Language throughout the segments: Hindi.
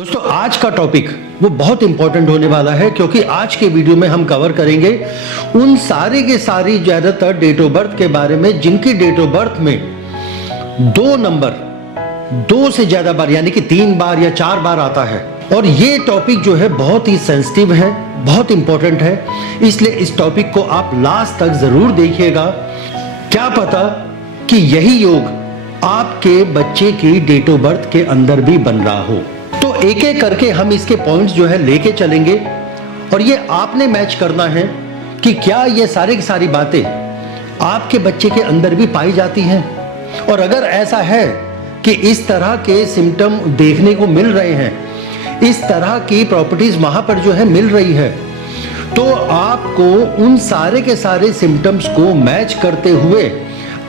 दोस्तों आज का टॉपिक वो बहुत इंपॉर्टेंट होने वाला है क्योंकि आज के वीडियो में हम कवर करेंगे उन सारे के सारी ज्यादातर डेट ऑफ बर्थ के बारे में जिनकी डेट ऑफ बर्थ में 2 नंबर 2 से ज्यादा बार यानी कि 3 बार या 4 बार आता है। और ये टॉपिक जो है बहुत ही सेंसिटिव है, बहुत इंपॉर्टेंट है, इसलिए इस टॉपिक को आप लास्ट तक जरूर देखिएगा। क्या पता कि यही योग आपके बच्चे की डेट ऑफ बर्थ के अंदर भी बन रहा हो। तो एक एक करके हम इसके पॉइंट्स जो है लेके चलेंगे और ये आपने मैच करना है कि क्या ये सारी की सारी बातें आपके बच्चे के अंदर भी पाई जाती हैं। और अगर ऐसा है कि इस तरह के सिम्टम देखने को मिल रहे हैं, इस तरह की प्रॉपर्टीज वहां पर जो है मिल रही है, तो आपको उन सारे के सारे सिम्टम्स को मैच करते हुए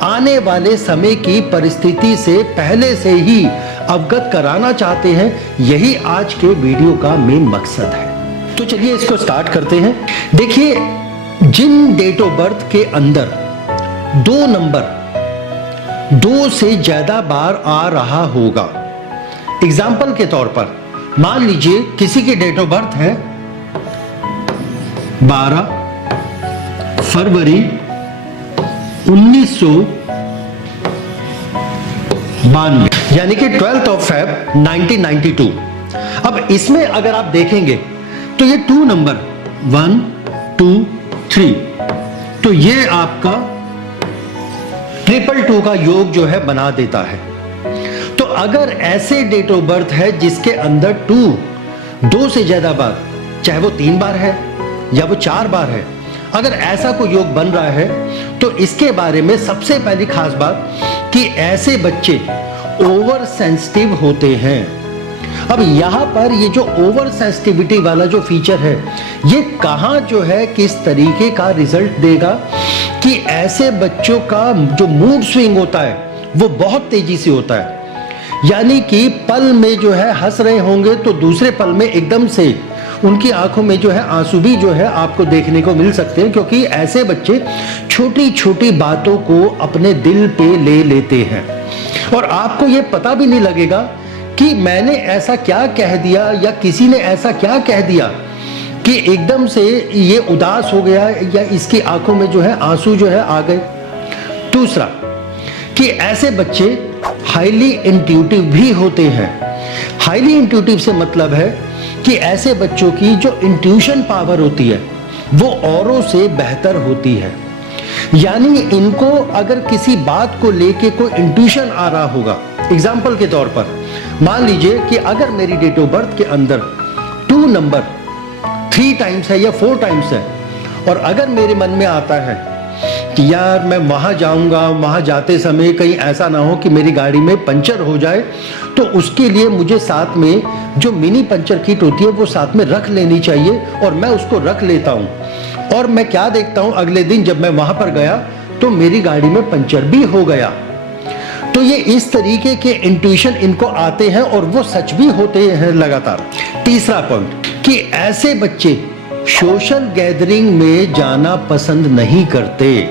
आने वाले समय की परिस्थिति से पहले से ही अवगत कराना चाहते हैं। यही आज के वीडियो का मेन मकसद है। तो चलिए इसको स्टार्ट करते हैं। देखिए, जिन डेट ऑफ बर्थ के अंदर 2 नंबर 2 से ज्यादा बार आ रहा होगा, एग्जाम्पल के तौर पर मान लीजिए किसी की डेट ऑफ बर्थ है 12 फरवरी 1992 यानी कि 12th of Feb 1992। अब इसमें अगर आप देखेंगे तो ये 2 नंबर 1 2 3, तो ये आपका 222 का योग जो है बना देता है। तो अगर ऐसे डेट ऑफ बर्थ है जिसके अंदर 2 से ज्यादा बार, चाहे वो 3 बार है या वो 4 बार है, अगर ऐसा कोई योग बन रहा है तो इसके बारे में सबसे पहली खास बात कि ऐसे बच्चे ओवर सेंसिटिव होते हैं। अब यहां पर ये जो ओवर सेंसिटिविटी वाला जो फीचर है, ये कहां जो है किस तरीके का रिजल्ट देगा कि ऐसे बच्चों का जो मूड स्विंग होता है वो बहुत तेजी से होता है। यानी कि पल में जो है हंस रहे होंगे तो दूसरे पल में एकदम से उनकी आंखों में जो है आंसू भी जो है आपको देखने को मिल सकते हैं, क्योंकि ऐसे बच्चे छोटी छोटी बातों को अपने दिल पे ले लेते हैं और आपको ये पता भी नहीं लगेगा कि मैंने ऐसा क्या कह दिया या किसी ने ऐसा क्या कह दिया कि एकदम से ये उदास हो गया या इसकी आंखों में जो है आंसू जो है आ गए। दूसरा कि ऐसे बच्चे हाईली इंट्यूटिव भी होते हैं। हाईली इंट्यूटिव से मतलब है कि ऐसे बच्चों की जो इंट्यूशन पावर होती है वो औरों से बेहतर होती है। यानी इनको अगर किसी बात को लेके कोई इंट्यूशन आ रहा होगा, एग्जाम्पल के तौर पर मान लीजिए कि अगर मेरी डेट ऑफ बर्थ के अंदर 2 नंबर 3 टाइम्स है या 4 टाइम्स है और अगर मेरे मन में आता है कि यार मैं वहां जाऊंगा, वहां जाते समय कहीं ऐसा ना हो कि मेरी गाड़ी में पंचर हो जाए, तो उसके लिए मुझे साथ में जो मिनी पंचर किट होती है वो साथ में रख लेनी चाहिए और मैं उसको रख लेता हूं। और मैं क्या देखता हूं, अगले दिन जब मैं वहां पर गया तो मेरी गाड़ी में पंचर भी हो गया। तो ये इस तरीके के इंट्यूशन इनको आते हैं और वो सच भी होते हैं लगातार। तीसरा पॉइंट कि ऐसे बच्चे सोशल गैदरिंग में जाना पसंद नहीं करते।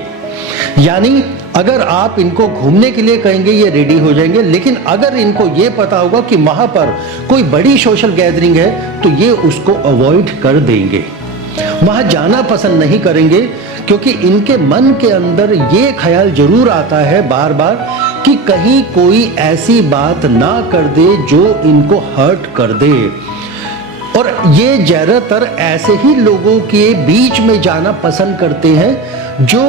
यानी अगर आप इनको घूमने के लिए कहेंगे ये रेडी हो जाएंगे, लेकिन अगर इनको ये पता होगा कि वहां पर कोई बड़ी सोशल गैदरिंग है तो ये उसको अवॉइड कर देंगे, वहां जाना पसंद नहीं करेंगे, क्योंकि इनके मन के अंदर ये ख्याल जरूर आता है बार बार कि कहीं कोई ऐसी बात ना कर दे जो इनको हर्ट कर दे। और ये ज्यादातर ऐसे ही लोगों के बीच में जाना पसंद करते हैं जो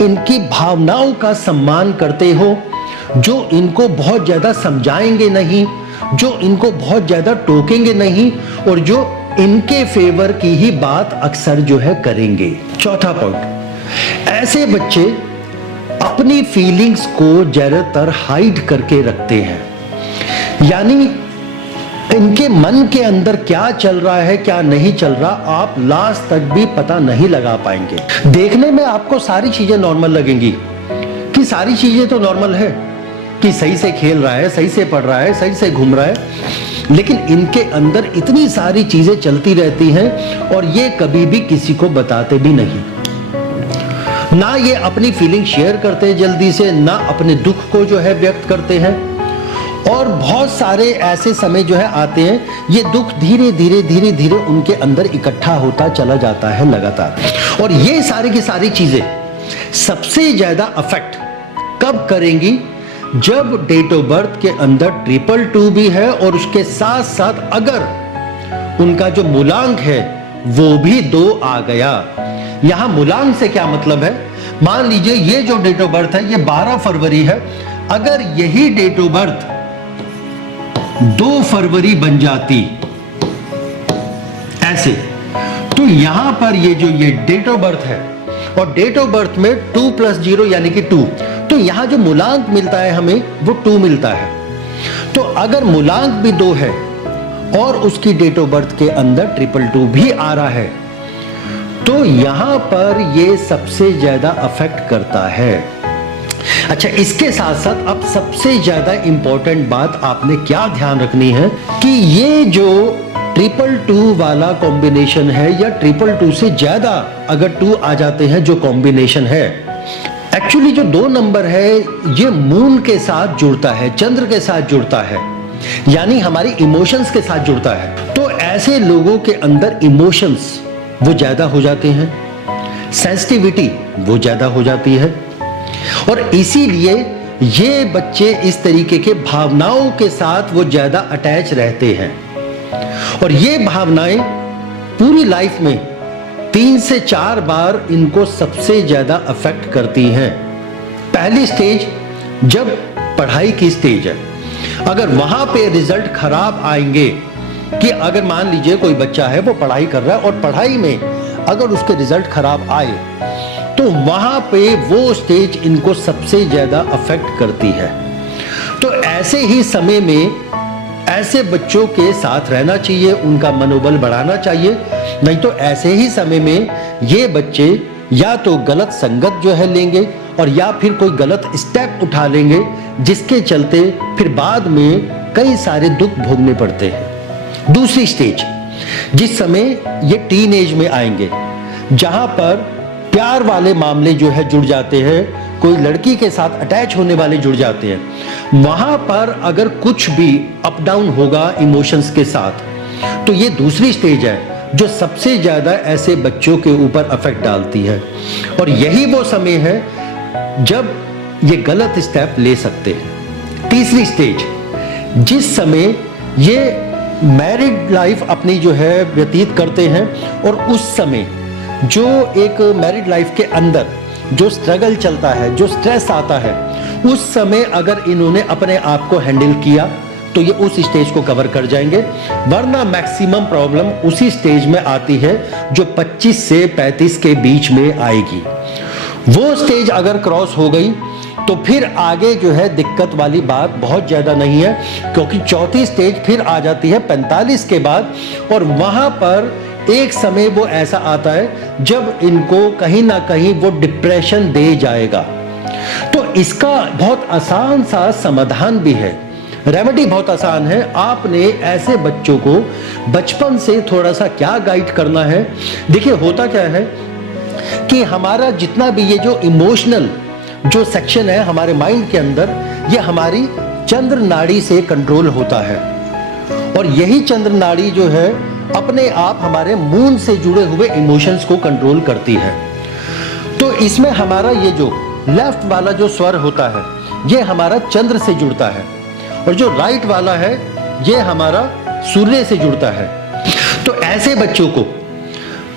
इनकी भावनाओं का सम्मान करते हो, जो इनको बहुत ज्यादा समझाएंगे नहीं, जो इनको बहुत ज्यादा टोकेंगे नहीं और जो इनके फेवर की ही बात अक्सर जो है करेंगे। चौथा पॉइंट, ऐसे बच्चे अपनी फीलिंग्स को ज्यादातर हाइड करके रखते हैं। यानी इनके मन के अंदर क्या चल रहा है क्या नहीं चल रहा आप लास्ट तक भी पता नहीं लगा पाएंगे। देखने में आपको सारी चीजें नॉर्मल लगेंगी कि सारी चीजें तो नॉर्मल है, कि सही से खेल रहा है, सही से पढ़ रहा है, सही से घूम रहा है, लेकिन इनके अंदर इतनी सारी चीजें चलती रहती हैं और ये कभी भी किसी को बताते भी नहीं। ना ये अपनी फीलिंग शेयर करते हैं जल्दी से, ना अपने दुख को जो है व्यक्त करते हैं और बहुत सारे ऐसे समय जो है आते हैं, ये दुख धीरे धीरे धीरे धीरे उनके अंदर इकट्ठा होता चला जाता है लगातार। और ये सारी की सारी चीजें सबसे ज्यादा अफेक्ट कब करेंगी? जब डेट ऑफ बर्थ के अंदर 222 भी है और उसके साथ साथ अगर उनका जो मूलांक है वो भी 2 आ गया। यहां मूलांक से क्या मतलब है? मान लीजिए ये जो डेट ऑफ बर्थ है ये 12 फरवरी है, अगर यही डेट ऑफ बर्थ 2 फरवरी बन जाती ऐसे, तो यहां पर ये जो ये डेट ऑफ बर्थ है और डेट ऑफ बर्थ में 2 + 0 यानी कि 2, तो यहां जो मूलांक मिलता है हमें वो 2 मिलता है। तो अगर मूलांक भी 2 है और उसकी डेट ऑफ बर्थ के अंदर 222 भी आ रहा है, तो यहां पर ये सबसे ज्यादा अफेक्ट करता है। अच्छा, इसके साथ साथ अब सबसे ज्यादा इंपॉर्टेंट बात आपने क्या ध्यान रखनी है कि ये जो 222 वाला कॉम्बिनेशन है या 222 से ज्यादा अगर 2 आ जाते हैं जो कॉम्बिनेशन है, एक्चुअली जो 2 नंबर है ये मून के साथ जुड़ता है, चंद्र के साथ जुड़ता है, यानी हमारी इमोशंस के साथ जुड़ता है। तो ऐसे लोगों के अंदर इमोशंस वो ज्यादा हो जाते हैं, सेंसिटिविटी वो ज्यादा हो जाती है, और इसीलिए ये बच्चे इस तरीके के भावनाओं के साथ वो ज्यादा अटैच रहते हैं। और ये भावनाएं पूरी लाइफ में 3 से 4 बार इनको सबसे ज्यादा अफेक्ट करती हैं। पहली स्टेज जब पढ़ाई की स्टेज है, अगर वहां पे रिजल्ट खराब आएंगे, कि अगर मान लीजिए कोई बच्चा है वो पढ़ाई कर रहा है और पढ़ाई में अगर उसके रिजल्ट खराब आए, तो वहां पे वो स्टेज इनको सबसे ज्यादा अफेक्ट करती है। तो ऐसे ही समय में ऐसे बच्चों के साथ रहना चाहिए, उनका मनोबल बढ़ाना चाहिए, नहीं तो ऐसे ही समय में ये बच्चे या तो गलत संगत जो है लेंगे और या फिर कोई गलत स्टेप उठा लेंगे, जिसके चलते फिर बाद में कई सारे दुख भोगने पड़ते हैं। दूसरी स्टेज, जिस समय ये टीन एज में आएंगे, जहां पर प्यार वाले मामले जो है जुड़ जाते हैं, कोई लड़की के साथ अटैच होने वाले जुड़ जाते हैं, वहां पर अगर कुछ भी अप डाउन होगा इमोशंस के साथ, तो ये दूसरी स्टेज है जो सबसे ज्यादा ऐसे बच्चों के ऊपर अफेक्ट डालती है। और यही वो समय है जब ये गलत स्टेप ले सकते हैं। तीसरी स्टेज, जिस समय ये मैरिड लाइफ अपनी जो है व्यतीत करते हैं, और उस समय जो एक मैरिड लाइफ के अंदर जो स्ट्रगल चलता है, जो स्ट्रेस आता है, उस समय अगर इन्होंने अपने आप को हैंडल किया तो ये उस स्टेज को कवर कर जाएंगे। वरना मैक्सिमम प्रॉब्लम उसी स्टेज में आती है जो 25 से 35 के बीच में आएगी। वो स्टेज अगर क्रॉस हो गई तो फिर आगे जो है दिक्कत वाली बात बहुत ज्यादा नहीं है, क्योंकि चौथी स्टेज फिर आ जाती है 45 के बाद, और वहां पर एक समय वो ऐसा आता है जब इनको कहीं ना कहीं वो डिप्रेशन दे जाएगा। तो इसका बहुत आसान सा समाधान भी है, रेमेडी बहुत आसान है। आपने ऐसे बच्चों को बचपन से थोड़ा सा क्या गाइड करना है। देखिए होता क्या है कि हमारा जितना भी ये जो इमोशनल जो सेक्शन है हमारे माइंड के अंदर, ये हमारी चंद्र नाड़ी से कंट्रोल होता है, और यही चंद्र नाड़ी जो है अपने आप हमारे मून से जुड़े हुए इमोशंस को कंट्रोल करती है। तो इसमें हमारा ये जो लेफ्ट वाला जो स्वर होता है ये हमारा चंद्र से जुड़ता है, और जो राइट वाला है ये हमारा सूर्य से जुड़ता है। तो ऐसे बच्चों को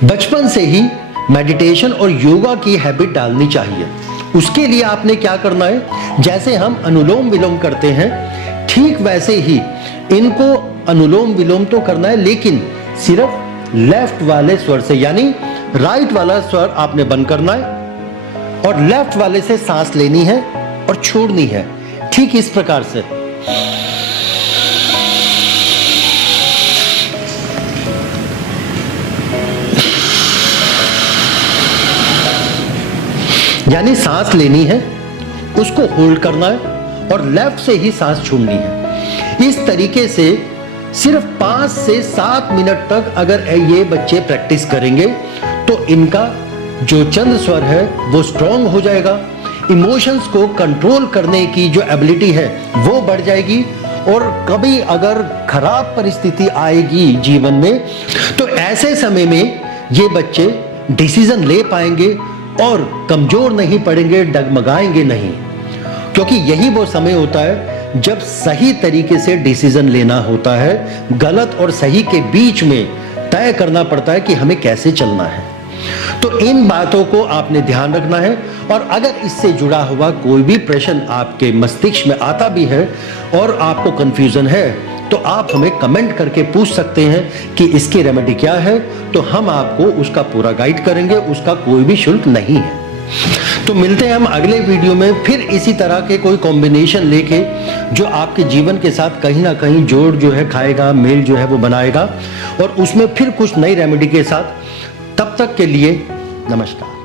बचपन से ही मेडिटेशन और योगा की हैबिट डालनी चाहिए। उसके लिए आपने क्या करना है, जैसे हम अनुलोम विलोम करते हैं ठीक वैसे ही इनको अनुलोम विलोम तो करना है, लेकिन सिर्फ लेफ्ट वाले स्वर से, यानी राइट वाला स्वर आपने बंद करना है और लेफ्ट वाले से सांस लेनी है और छोड़नी है, ठीक इस प्रकार से। यानी सांस लेनी है, उसको होल्ड करना है और लेफ्ट से ही सांस छोड़नी है। इस तरीके से सिर्फ 5 से 7 मिनट तक अगर ये बच्चे प्रैक्टिस करेंगे तो इनका जो चंद्र स्वर है वो स्ट्रांग हो जाएगा, इमोशंस को कंट्रोल करने की जो एबिलिटी है वो बढ़ जाएगी, और कभी अगर खराब परिस्थिति आएगी जीवन में, तो ऐसे समय में ये बच्चे डिसीजन ले पाएंगे और कमजोर नहीं पड़ेंगे, डगमगाएंगे नहीं। क्योंकि यही वो समय होता है जब सही तरीके से डिसीजन लेना होता है, गलत और सही के बीच में तय करना पड़ता है कि हमें कैसे चलना है। तो इन बातों को आपने ध्यान रखना है। और अगर इससे जुड़ा हुआ कोई भी प्रश्न आपके मस्तिष्क में आता भी है और आपको कंफ्यूजन है, तो आप हमें कमेंट करके पूछ सकते हैं कि इसकी रेमेडी क्या है, तो हम आपको उसका पूरा गाइड करेंगे, उसका कोई भी शुल्क नहीं है। तो मिलते हैं हम अगले वीडियो में फिर इसी तरह के कोई कॉम्बिनेशन लेके जो आपके जीवन के साथ कहीं ना कहीं जोड़ जो है खाएगा, मेल जो है वो बनाएगा, और उसमें फिर कुछ नई रेमेडी के साथ। तब तक के लिए नमस्कार।